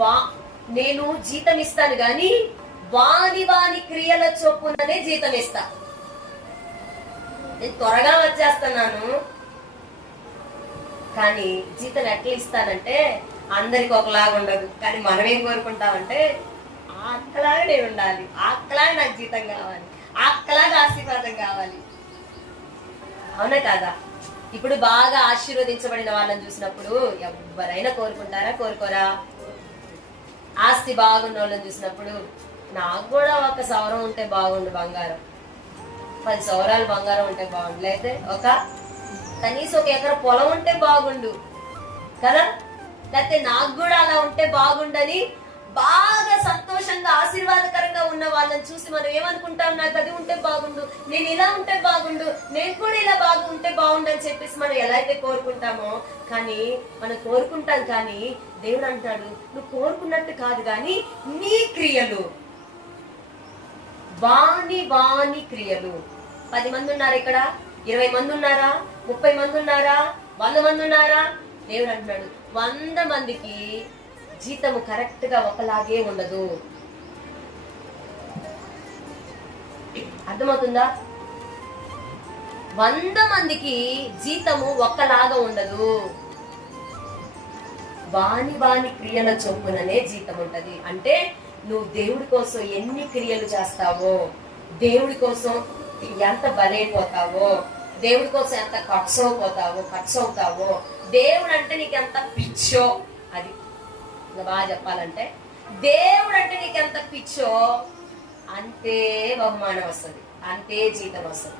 వా నేను జీతం ఇస్తాను గాని వాని వాని క్రియల చొప్పుననే జీతం ఇస్తా నేను త్వరగా వచ్చేస్తున్నాను. కానీ జీతం ఎట్లా ఇస్తానంటే అందరికి ఒకలాగా ఉండదు. కానీ మనం ఏం కోరుకుంటామంటే ఆ అక్కలాగా నేను ఉండాలి. ఆ అక్కలాగా నాకు జీతం కావాలి. ఆ అక్కలాగా ఆశీర్వాదం కావాలి. అవునా కదా? ఇప్పుడు బాగా ఆశీర్వదించబడిన వాళ్ళని చూసినప్పుడు ఎవరైనా కోరుకుంటారా? కోరుకోరా? ఆస్తి బాగున్న వాళ్ళని చూసినప్పుడు నాకు కూడా ఒక సౌరం ఉంటే బాగుండు బంగారం. పది సౌరాలు బంగారం ఉంటే బాగుండు. లేకపోతే ఒక కనీసం ఒక ఎకర పొలం ఉంటే బాగుండు. కదా? లేకపోతే నాకు కూడా అలా ఉంటే బాగుండని బాగా సంతోషంగా ఆశీర్వాదకరంగా ఉన్న వాళ్ళని చూసి మనం ఏమనుకుంటాం? నాకు అది ఉంటే బాగుండు. నేను ఇలా ఉంటే బాగుండు. బాగుండు అని చెప్పేసి మనం ఎలా అయితే కోరుకుంటామో కానీ మనం కోరుకుంటాం కానీ దేవుడు అంటాడు నువ్వు కోరుకున్నట్టు కాదు కానీ నీ క్రియలు. వాణి వాణి క్రియలు. పది మంది ఉన్నారు ఇక్కడ? ఇరవై మంది ఉన్నారా? ముప్పై మంది ఉన్నారా? వంద మంది ఉన్నారా? దేవుడు అంటున్నాడు వంద మందికి జీతము కరెక్ట్గా ఒకలాగే ఉండదు. అర్థమవుతుందా? వంద మందికి జీతము ఒక్కలాగా ఉండదు. వాని వాని క్రియల చొప్పుననే జీతం ఉంటది అంటే నువ్వు దేవుడి కోసం ఎన్ని క్రియలు చేస్తావో దేవుడి కోసం ఎంత బలైపోతావో దేవుడి కోసం ఎంత ఖర్చు అవుతావో ఖర్చు అవుతావో దేవుడు అంటే నీకు ఎంత పిచ్చో అది బాగా చెప్పాలంటే దేవుడు అంటే నీకు ఎంత పిచ్చో అంతే బహుమానం వస్తుంది. అంతే జీతం వస్తుంది.